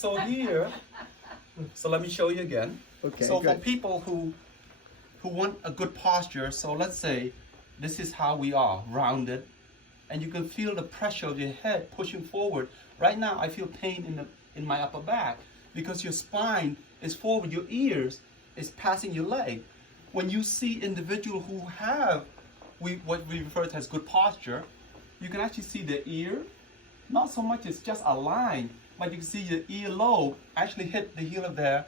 So here, so let me show you again. Okay, So for good. people who want a good posture, so let's say this is how we are, rounded, and you can feel the pressure of your head pushing forward. Right now, I feel pain in my upper back because your spine is forward, your ears is passing your leg. When you see individuals who have what we refer to as good posture, you can actually see the ear. Not so much it's just a line, but you can see your earlobe actually hit the heel of the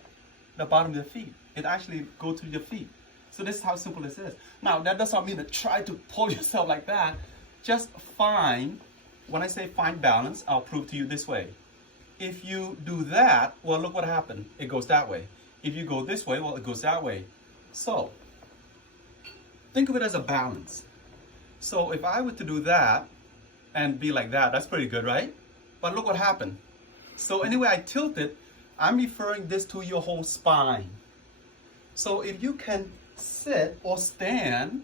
bottom of the feet. It actually go to your feet. So this is how simple this is. Now that does not mean to try to pull yourself like that. Just find, when I say find balance, I'll prove to you this way. If you do that, well, look what happened. It goes that way. If you go this way, well, it goes that way. So think of it as a balance. So if I were to do that and be like that, that's pretty good, right? But look what happened. So anyway, I tilt it, I'm referring this to your whole spine. So if you can sit or stand,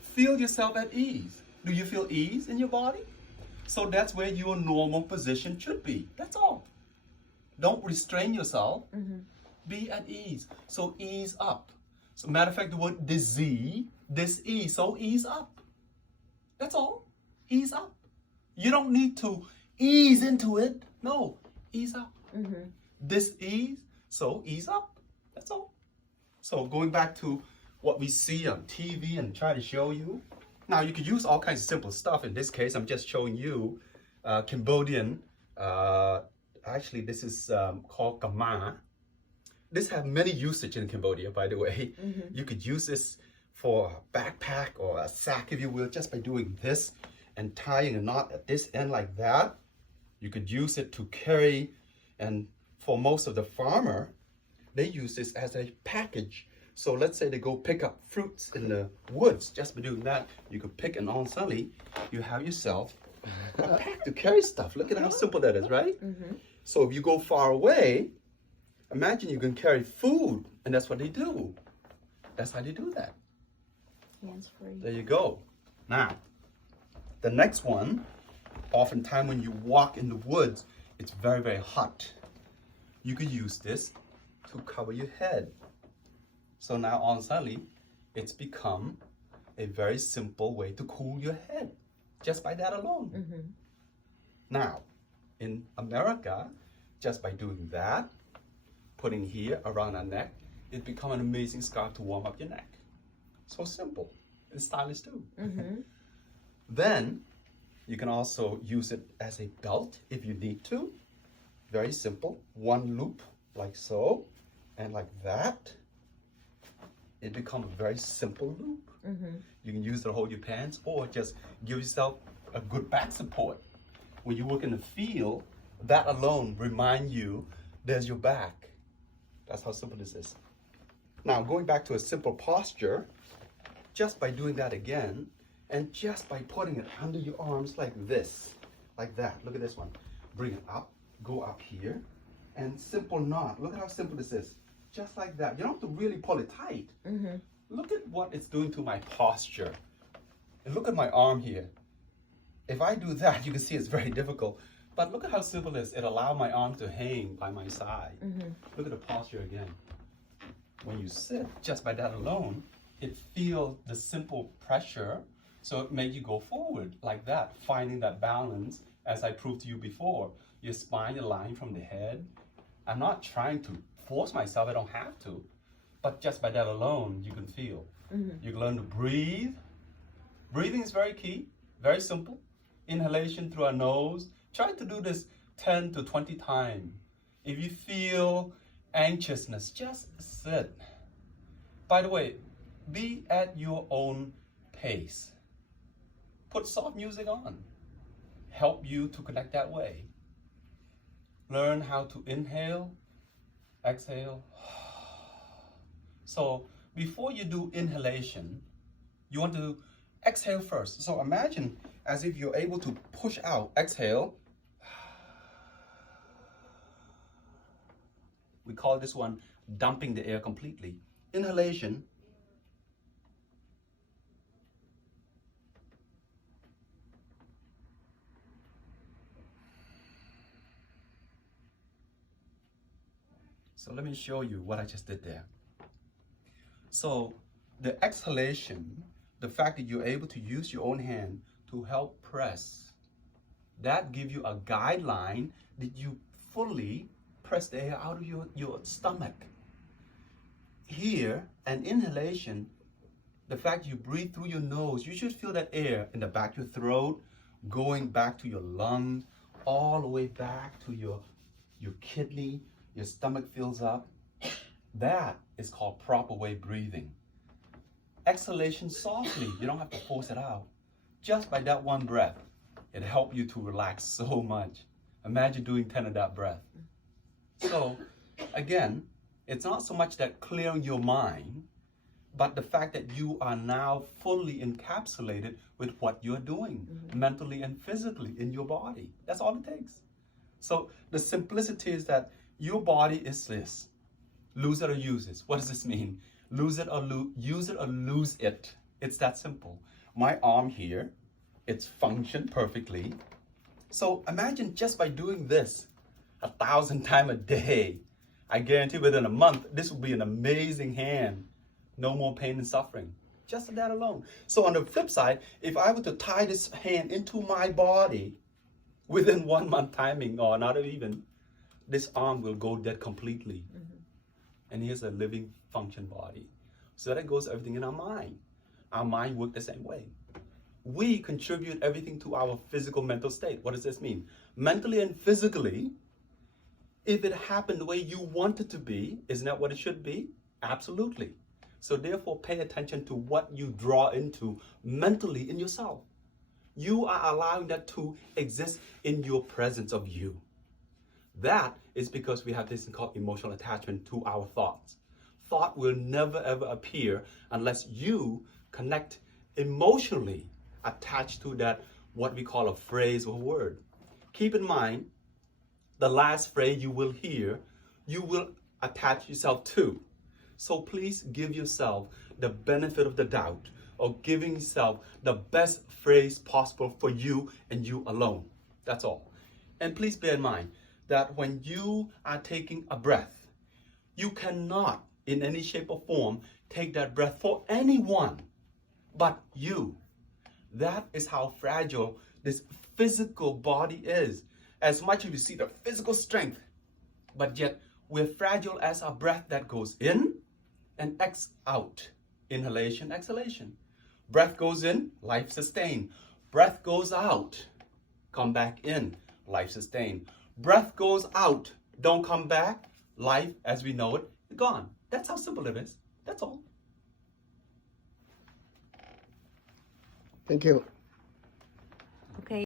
feel yourself at ease. Do you feel ease in your body? So that's where your normal position should be. That's all. Don't restrain yourself. Be at ease. So ease up. So matter of fact, the word this ease. So ease up. That's all. Ease up. You don't need to ease into it. No, ease up. This ease, so ease up. That's all. So going back to what we see on TV and try to show you. Now you could use all kinds of simple stuff. In this case, I'm just showing you Cambodian. Actually, this is called Kama. This has many usage in Cambodia, by the way. You could use this for a backpack or a sack, if you will, just by doing this and tying a knot at this end like that. You could use it to carry, and for most of the farmer, they use this as a package. So let's say they go pick up fruits in the woods. Just by doing that, you could pick, and on suddenly you have yourself a pack to carry stuff. Look at how simple that is, right? So if you go far away, imagine you can carry food, and that's what they do. That's how they do that. Hands free. There you go. Now, the next one, oftentimes when you walk in the woods, it's very, very hot. You could use this to cover your head. So now on suddenly, it's become a very simple way to cool your head, just by that alone. Now, in America, just by doing that, putting here around our neck, it become an amazing scarf to warm up your neck. So simple and stylish too. Then you can also use it as a belt if you need to. Very simple. One loop like so and like that. It becomes a very simple loop. You can use it to hold your pants or just give yourself a good back support. When you work in the field, that alone remind you there's your back. That's how simple this is. Now going back to a simple posture, just by doing that again, and just by putting it under your arms like this, like that. Look at this one. Bring it up, go up here, and simple knot. Look at how simple this is. Just like that. You don't have to really pull it tight. Look at what it's doing to my posture. And look at my arm here. If I do that, you can see it's very difficult. But look at how simple it is. It allows my arm to hang by my side. Look at the posture again. When you sit, just by that alone, it feels the simple pressure. So it makes you go forward like that, finding that balance, as I proved to you before. Your spine aligned from the head. I'm not trying to force myself, I don't have to. But just by that alone, you can feel. You can learn to breathe. Breathing is very key, very simple. Inhalation through our nose. Try to do this 10 to 20 times. If you feel anxiousness, just sit. By the way, be at your own pace. Put soft music on. Help you to connect that way. Learn how to inhale, exhale. So before you do inhalation, you want to exhale first. So imagine as if you're able to push out, exhale. We call this one dumping the air completely. Inhalation. So let me show you what I just did there. So the exhalation, the fact that you're able to use your own hand to help press, that gives you a guideline that you fully press the air out of your stomach. Here, an inhalation, the fact you breathe through your nose, you should feel that air in the back of your throat, going back to your lungs, all the way back to your kidney, your stomach fills up. That is called proper way breathing. Exhalation softly, you don't have to force it out. Just by that one breath, it helps you to relax so much. Imagine doing 10 of that breath. So, again, it's not so much that clearing your mind, but the fact that you are now fully encapsulated with what you're doing, mentally and physically in your body. That's all it takes. So the simplicity is that your body is this. Lose it or use it. What does this mean? Lose it or use it or lose it. It's that simple. My arm here, it's functioned perfectly. So imagine just by doing this 1,000 times a day, I guarantee within a month, this will be an amazing hand. No more pain and suffering. Just that alone. So on the flip side, if I were to tie this hand into my body within 1 month timing, or not even, this arm will go dead completely. And here's a living function body. So that goes everything in our mind. Our mind works the same way. We contribute everything to our physical mental state. What does this mean? Mentally and physically, if it happened the way you want it to be, isn't that what it should be? Absolutely. So therefore, pay attention to what you draw into mentally in yourself. You are allowing that to exist in your presence of you. That is because we have this thing called emotional attachment to our thoughts. Thought will never ever appear unless you connect emotionally attached to that, what we call a phrase or word. Keep in mind, the last phrase you will hear, you will attach yourself to. So please give yourself the benefit of the doubt of giving yourself the best phrase possible for you and you alone. That's all. And please bear in mind that when you are taking a breath, you cannot in any shape or form take that breath for anyone but you. That is how fragile this physical body is. As much as you see the physical strength, but yet we're fragile as our breath that goes in and out. Inhalation, exhalation. Breath goes in, life sustain. Breath goes out, come back in, life sustain. Breath goes out, don't come back, life as we know it, gone. That's how simple it is. That's all. Thank you.